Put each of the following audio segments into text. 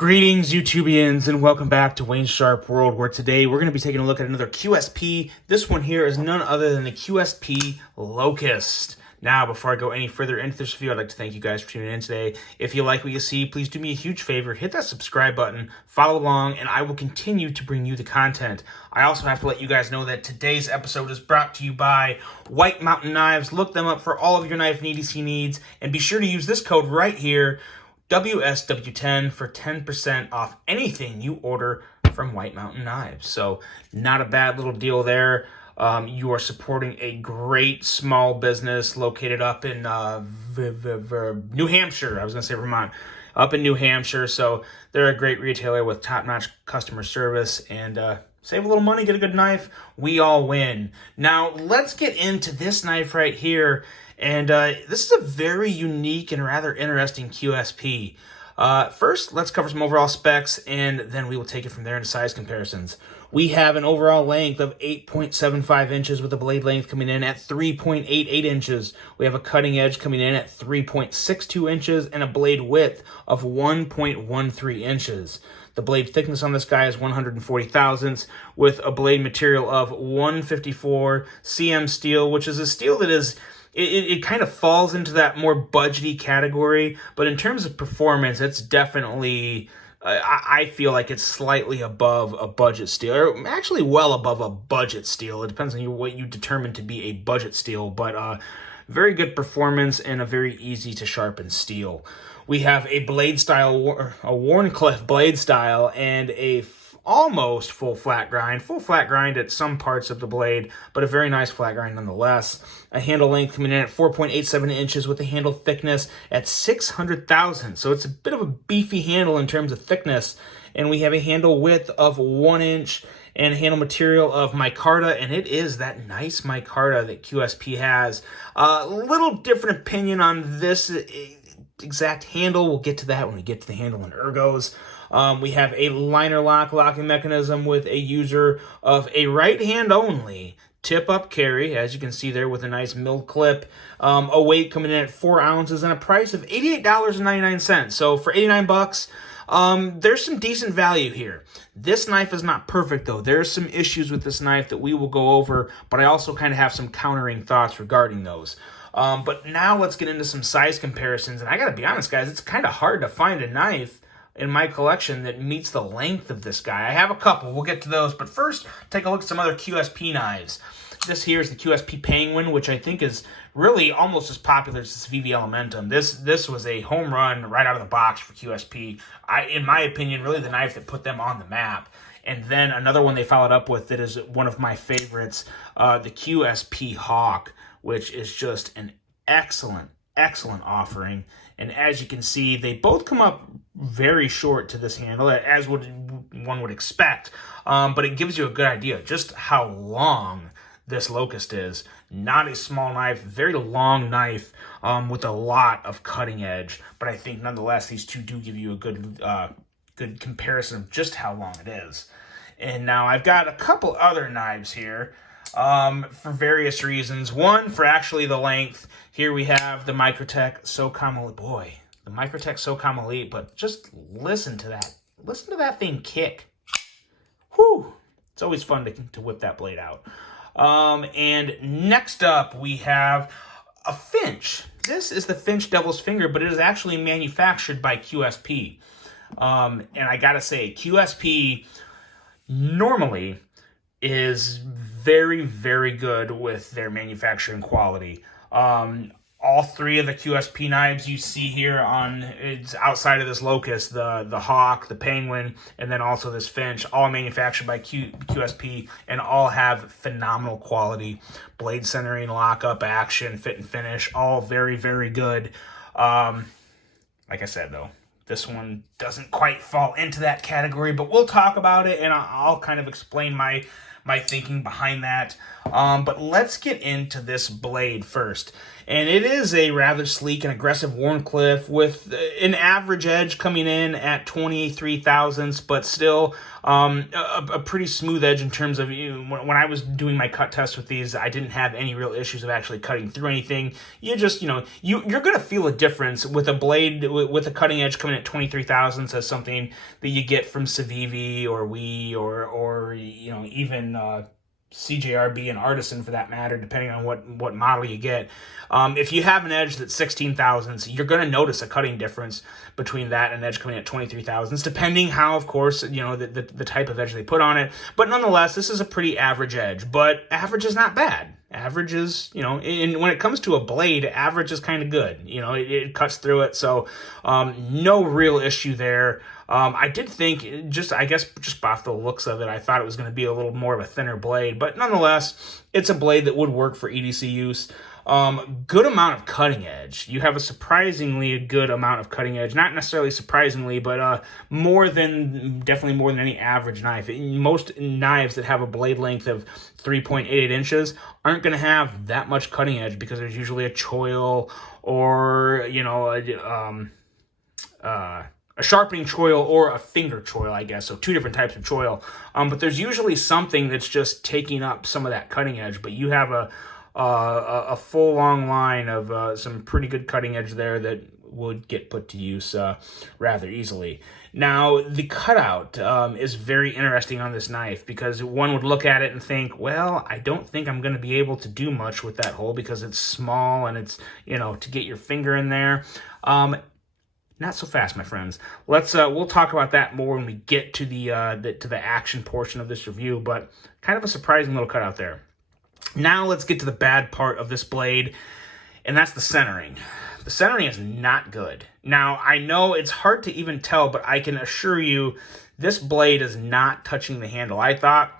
Greetings, YouTubians, and welcome back to Wayne's Sharp World, where today we're going to be taking a look at another QSP. This one here is none other than the QSP Locust. Now, before I go any further into this review, I'd like to thank you guys for tuning in today. If you like what you see, please do me a huge favor, hit that subscribe button, follow along, and I will continue to bring you the content. I also have to let you guys know that today's episode is brought to you by White Mountain Knives. Look them up for all of your knife and EDC needs, and be sure to use this code right here, WSW10, for 10% off anything you order from White Mountain Knives. So not a bad little deal there. You are supporting a great small business located up in New Hampshire. I was going to say Vermont. Up in New Hampshire. So they're a great retailer with top-notch customer service, and save a little money, get a good knife. We all win. Now, let's get into this knife right here. And this is a very unique and rather interesting QSP. First, let's cover some overall specs, and then we will take it from there into size comparisons. We have an overall length of 8.75 inches with a blade length coming in at 3.88 inches. We have a cutting edge coming in at 3.62 inches and a blade width of 1.13 inches. The blade thickness on this guy is 140 thousandths with a blade material of 154 cm steel, which is a steel that is... It kind of falls into that more budgety category, but in terms of performance, it's definitely, I feel like it's slightly above a budget steel, or actually well above a budget steel. It depends on what you determine to be a budget steel, but very good performance and a very easy to sharpen steel. We have a blade style, a Warncliffe blade style, and a almost full flat grind at some parts of the blade, but a very nice flat grind nonetheless. A handle length coming in at 4.87 inches with a handle thickness at 600 thousandths. So it's a bit of a beefy handle in terms of thickness. And we have a handle width of 1 inch and handle material of micarta, and it is that nice micarta that QSP has. A little different opinion on this exact handle. We'll get to that when we get to the handle and ergos. We have a liner locking mechanism with a user of a right hand only tip-up carry, as you can see there, with a nice milled clip. A weight coming in at 4 ounces and a price of $88.99. So for 89 bucks, there's some decent value here. This knife is not perfect, though. There's some issues with this knife that we will go over, but I also kind of have some countering thoughts regarding those. But now let's get into some size comparisons. And I gotta be honest, guys, it's kind of hard to find a knife in my collection that meets the length of this guy. I have a couple. We'll get to those. But first, take a look at some other QSP knives. This here is the QSP Penguin, which I think is really almost as popular as this VV Elementum. This was a home run right out of the box for QSP. In my opinion, really the knife that put them on the map. And then another one they followed up with that is one of my favorites, the QSP Hawk, which is just an excellent offering. And as you can see, they both come up very short to this handle, as one would expect. But it gives you a good idea just how long this Locust is. Not a small knife, very long knife with a lot of cutting edge. But I think nonetheless, these two do give you a good comparison of just how long it is. And now I've got a couple other knives here for various reasons. One, for actually the length. Here we have the Microtech SOCOM Elite. Boy, the Microtech SOCOM Elite, but just listen to that. Listen to that thing kick. Whew. It's always fun to whip that blade out. And next up, we have a Finch. This is the Finch Devil's Finger, but it is actually manufactured by QSP. And I gotta say, QSP normally is very, very good with their manufacturing quality. All three of the QSP knives you see here it's outside of this Locust, the Hawk, the Penguin, and then also this Finch, all manufactured by QSP, and all have phenomenal quality. Blade centering, lockup, action, fit and finish, all very, very good. Like I said, though, this one doesn't quite fall into that category, but we'll talk about it, and I'll kind of explain my thinking behind that. But let's get into this blade first. And it is a rather sleek and aggressive Wharncliffe with an average edge coming in at 23 thousandths, but still a pretty smooth edge in terms of, when I was doing my cut test with these, I didn't have any real issues of actually cutting through anything. You just, you're going to feel a difference with a blade with a cutting edge coming at 23 thousandths as something that you get from Civivi or Wii or even CJRB and Artisan for that matter, depending on what model you get. If you have an edge that's 16 thousandths, you're going to notice a cutting difference between that and an edge coming at 23 thousandths, depending how, of course, the type of edge they put on it. But nonetheless, this is a pretty average edge, but average is not bad. Average is, and when it comes to a blade, average is kind of good. It cuts through it, so no real issue there. I did think, just off the looks of it, I thought it was going to be a little more of a thinner blade, but nonetheless, it's a blade that would work for EDC use. Good amount of cutting edge. You have a surprisingly good amount of cutting edge. Not necessarily surprisingly, but definitely more than any average knife. Most knives that have a blade length of 3.88 inches aren't going to have that much cutting edge because there's usually a choil or, a sharpening choil or a finger choil, I guess. So two different types of choil. But there's usually something that's just taking up some of that cutting edge. But you have a full long line of some pretty good cutting edge there that would get put to use rather easily. Now, the cutout is very interesting on this knife because one would look at it and think, well, I don't think I'm going to be able to do much with that hole because it's small and it's, to get your finger in there. Not so fast, my friends. We'll talk about that more when we get to the action portion of this review, but kind of a surprising little cutout there. Now let's get to the bad part of this blade, and that's the centering. The centering is not good. Now, I know it's hard to even tell, but I can assure you this blade is not touching the handle. I thought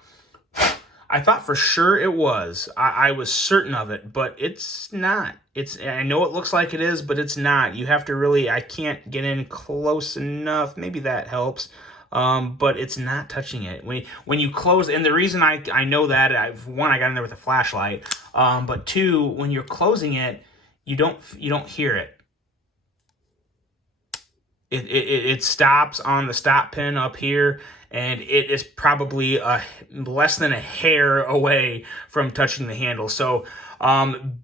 for sure it was. I was certain of it, but it's not. I know it looks like it is, but it's not. You have to really, I can't get in close enough. Maybe that helps. But it's not touching it. When you close, and the reason I know that, one, I got in there with a flashlight, but two, when you're closing it, you don't hear it. It stops on the stop pin up here, and it is probably less than a hair away from touching the handle. So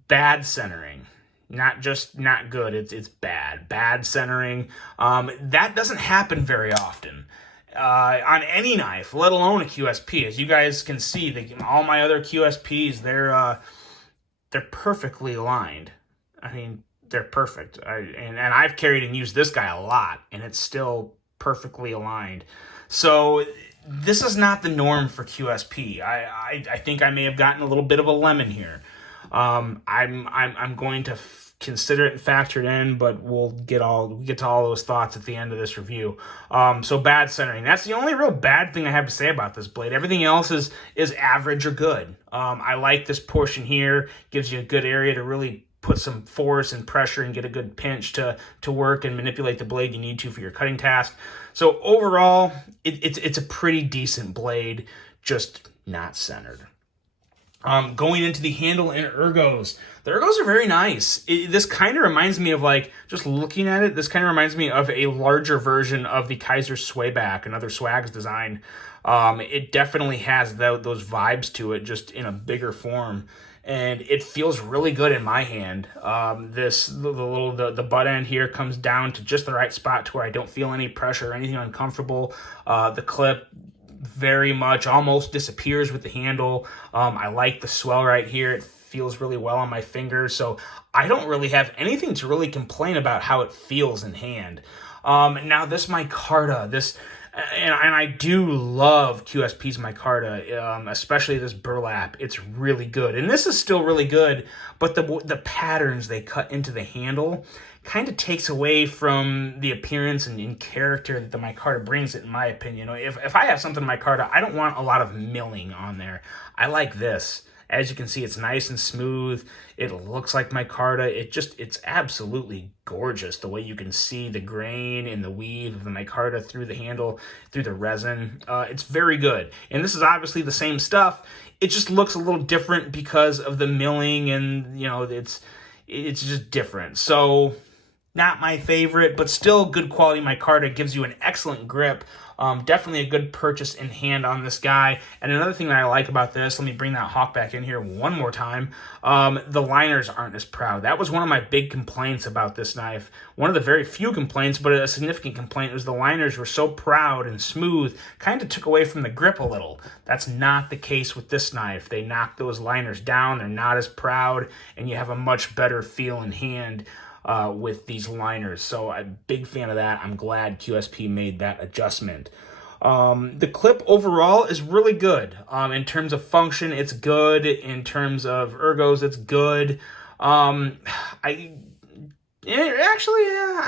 bad centering. Not just not good, it's bad centering. That doesn't happen very often on any knife, let alone a QSP. As you guys can see, all my other QSPs, they're perfectly aligned. I mean, they're perfect. And I've carried and used this guy a lot, and it's still perfectly aligned. So this is not the norm for QSP. I think I may have gotten a little bit of a lemon here. I'm going to consider it and factor it in, but we'll get to all those thoughts at the end of this review. So bad centering. That's the only real bad thing I have to say about this blade. Everything else is average or good. I like this portion here. Gives you a good area to really put some force and pressure and get a good pinch to work and manipulate the blade you need to for your cutting task. So overall, it's a pretty decent blade, just not centered. Going into the handle and ergos. The ergos are very nice. This kind of reminds me of, just looking at it, this kind of reminds me of a larger version of the Kaiser Swayback, another Swags design. It definitely has those vibes to it, just in a bigger form. And it feels really good in my hand. The butt end here comes down to just the right spot to where I don't feel any pressure or anything uncomfortable. The clip very much almost disappears with the handle. I like the swell right here. It feels really well on my fingers, so I don't really have anything to really complain about how it feels in hand. Now this micarta, and I do love QSP's micarta, especially this burlap. It's really good, and this is still really good, but the patterns they cut into the handle kind of takes away from the appearance and character that the micarta brings it, in my opinion. If I have something micarta, I don't want a lot of milling on there. I like this. As you can see, it's nice and smooth. It looks like micarta. It's absolutely gorgeous the way you can see the grain and the weave of the micarta through the handle, through the resin. It's very good. And this is obviously the same stuff. It just looks a little different because of the milling, and it's just different. So not my favorite, but still good quality micarta. Gives you an excellent grip. Definitely a good purchase in hand on this guy. And another thing that I like about this, let me bring that hawk back in here one more time. The liners aren't as proud. That was one of my big complaints about this knife. One of the very few complaints, but a significant complaint, was the liners were so proud and smooth, kind of took away from the grip a little. That's not the case with this knife. They knock those liners down. They're not as proud, and you have a much better feel in hand with these liners. So I'm a big fan of that. I'm glad QSP made that adjustment. The clip overall is really good. In terms of function, it's good. In terms of ergos, it's good. I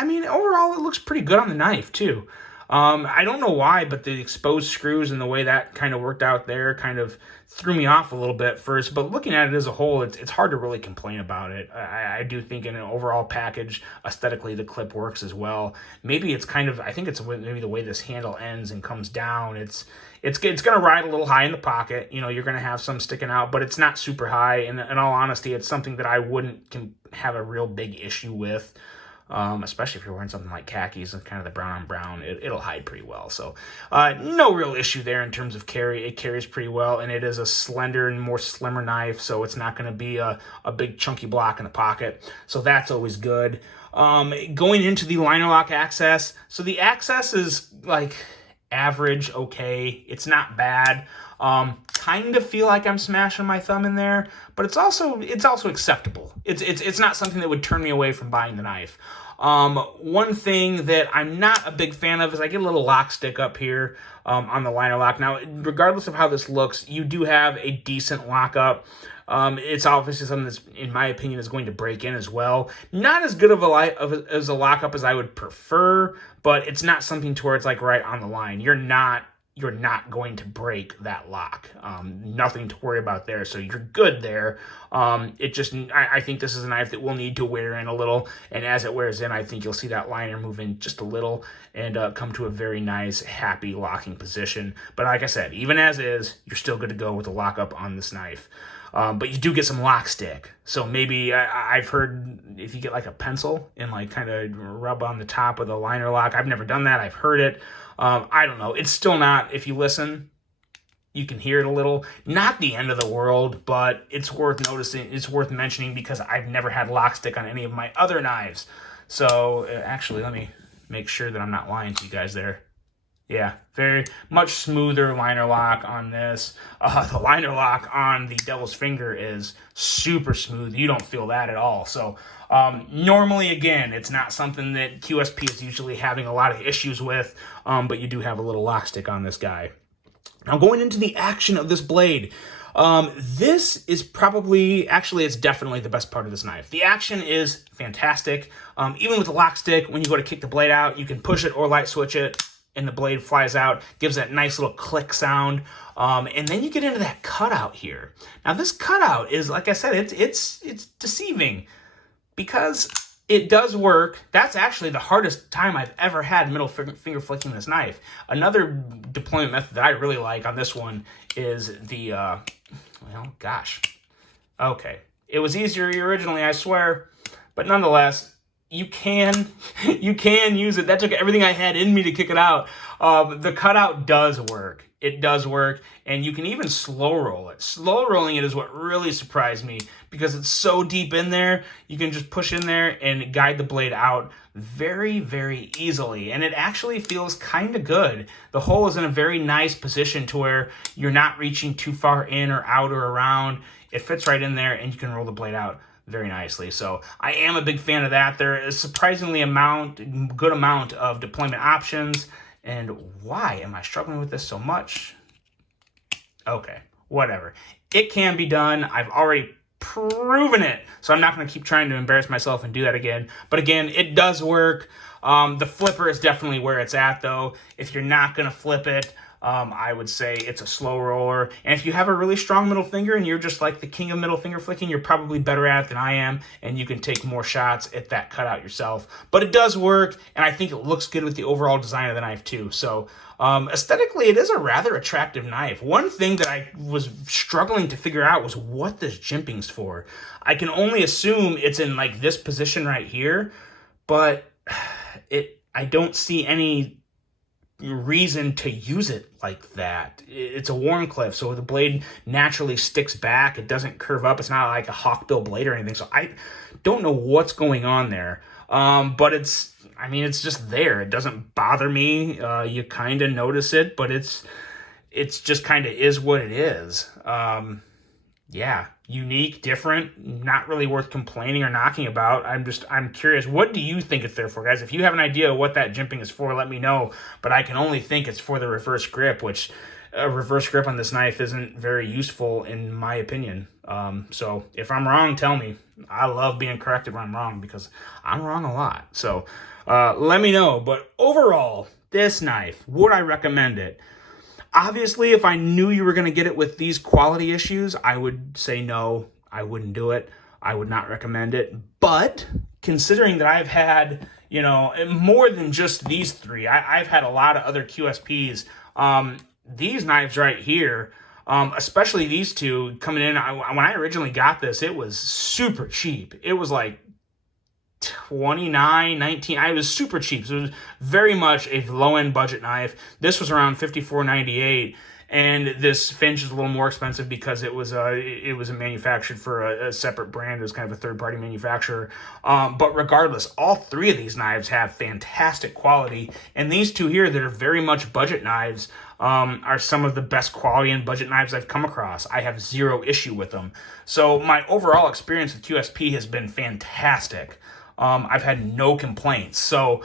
mean, overall, it looks pretty good on the knife, too. I don't know why, but the exposed screws and the way that kind of worked out there kind of threw me off a little bit first. But looking at it as a whole, it's hard to really complain about it. I do think in an overall package, aesthetically, the clip works as well. Maybe it's kind of, I think it's maybe the way this handle ends and comes down. It's going to ride a little high in the pocket. You know, you're going to have some sticking out, but it's not super high. And in all honesty, it's something that I wouldn't have a real big issue with. Especially if you're wearing something like khakis and kind of the brown on brown, it'll hide pretty well. So no real issue there in terms of carry. It carries pretty well, and it is a slender and more slimmer knife, so it's not going to be a big chunky block in the pocket. So that's always good. Going into the liner lock access, so the access is like average, okay. It's not bad. Kind of feel like I'm smashing my thumb in there, but it's also acceptable. It's not something that would turn me away from buying the knife. One thing that I'm not a big fan of is I get a little lock stick up here on the liner lock. Now, regardless of how this looks, you do have a decent lockup. It's obviously something that's, in my opinion, is going to break in as well. Not as good of a lockup as I would prefer, but it's not something to where it's like right on the line. You're not going to break that lock. Nothing to worry about there, so you're good there. I think this is a knife that will need to wear in a little, and as it wears in, I think you'll see that liner move in just a little and come to a very nice, happy locking position. But like I said, even as is, you're still good to go with the lockup on this knife. But you do get some lock stick. So maybe I've heard if you get like a pencil and like kind of rub on the top of the liner lock. I've never done that. I've heard it. I don't know. It's still not, if you listen, you can hear it a little. Not the end of the world, but it's worth noticing. It's worth mentioning because I've never had lock stick on any of my other knives. So actually, let me make sure that I'm not lying to you guys there. Yeah, very much smoother liner lock on this. The liner lock on the Devil's Finger is super smooth. You don't feel that at all. So normally, again, it's not something that QSP is usually having a lot of issues with, but you do have a little lock stick on this guy. Now, going into the action of this blade, this is probably, actually, it's definitely the best part of this knife. The action is fantastic. Even with the lock stick, when you go to kick the blade out, you can push it or light switch it, and the blade flies out, gives that nice little click sound. And then you get into that cutout here. Now, this cutout is, like I said, it's deceiving because it does work. That's actually the hardest time I've ever had middle finger flicking this knife. Another deployment method that I really like on this one is the, well, gosh. Okay. It was easier originally, I swear. But nonetheless, you can use it. That took everything I had in me to kick it out. The cutout does work. It does work, and you can even slow roll it. Slow rolling it is what really surprised me because it's so deep in there. You can just push in there and guide the blade out very, very easily, and it actually feels kind of good. The hole is in a very nice position to where you're not reaching too far in or out or around. It fits right in there, and you can roll the blade out very nicely. So I am a big fan of that. There is surprisingly good amount of deployment options. And why am I struggling with this so much? Okay, whatever. It can be done. I've already proven it. So I'm not going to keep trying to embarrass myself and do that again. But again, it does work. The flipper is definitely where it's at, though. If you're not going to flip it, I would say it's a slow roller. And if you have a really strong middle finger and you're just like the king of middle finger flicking, you're probably better at it than I am, and you can take more shots at that cutout yourself. But it does work, and I think it looks good with the overall design of the knife too. So aesthetically, it is a rather attractive knife. One thing that I was struggling to figure out was what this jimping's for. I can only assume it's in like this position right here, but I don't see any reason to use it like that. It's a warm clip, so the blade naturally sticks back. It doesn't curve up. It's not like a hawkbill blade or anything, so I don't know what's going on there. But it's just there. It doesn't bother me. You kind of notice it, but it's just kind of is what it is. Yeah, unique, different, not really worth complaining or knocking about. I'm curious, what do you think it's there for, guys? If you have an idea what that jimping is for, let me know. But I can only think it's for the reverse grip, which a reverse grip on this knife isn't very useful in my opinion. So if I'm wrong, tell me. I love being corrected when I'm wrong because I'm wrong a lot. So let me know. But overall, this knife, would I recommend it? Obviously, if I knew you were going to get it with these quality issues, I would say no, I wouldn't do it. I would not recommend it. But considering that I've had, more than just these three, I've had a lot of other QSPs. These knives right here, especially these two coming in, when I originally got this, it was super cheap. It was like $29, $19. It was super cheap. So it was very much a low-end budget knife. This was around $54.98, and this Finch is a little more expensive because it was manufactured for a separate brand. It was kind of a third-party manufacturer. But regardless, all three of these knives have fantastic quality, and these two here that are very much budget knives are some of the best quality and budget knives I've come across. I have zero issue with them. So my overall experience with QSP has been fantastic. I've had no complaints. So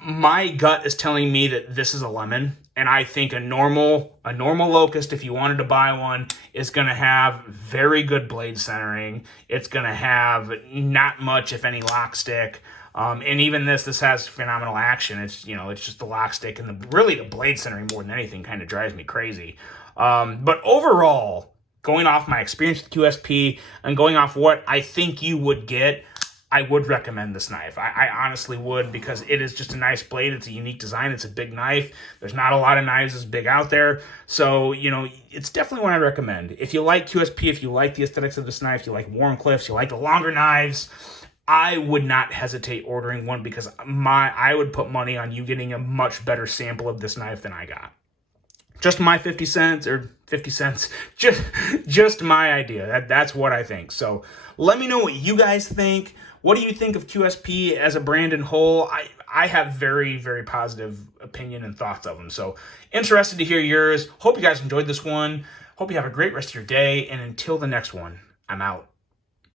my gut is telling me that this is a lemon, and I think a normal Locust, if you wanted to buy one, is going to have very good blade centering. It's going to have not much, if any, lock stick. And even this has phenomenal action. It's just the lock stick and really the blade centering more than anything kind of drives me crazy. But overall, going off my experience with QSP and going off what I think you would get, I would recommend this knife. I honestly would, because it is just a nice blade. It's a unique design. It's a big knife. There's not a lot of knives as big out there. So, it's definitely one I'd recommend. If you like QSP, if you like the aesthetics of this knife, you like warm cliffs, you like the longer knives, I would not hesitate ordering one, because I would put money on you getting a much better sample of this knife than I got. Just my 50 cents, just my idea. That's what I think. So let me know what you guys think. What do you think of QSP as a brand in whole? I have very, very positive opinion and thoughts of them. So interested to hear yours. Hope you guys enjoyed this one. Hope you have a great rest of your day. And until the next one, I'm out.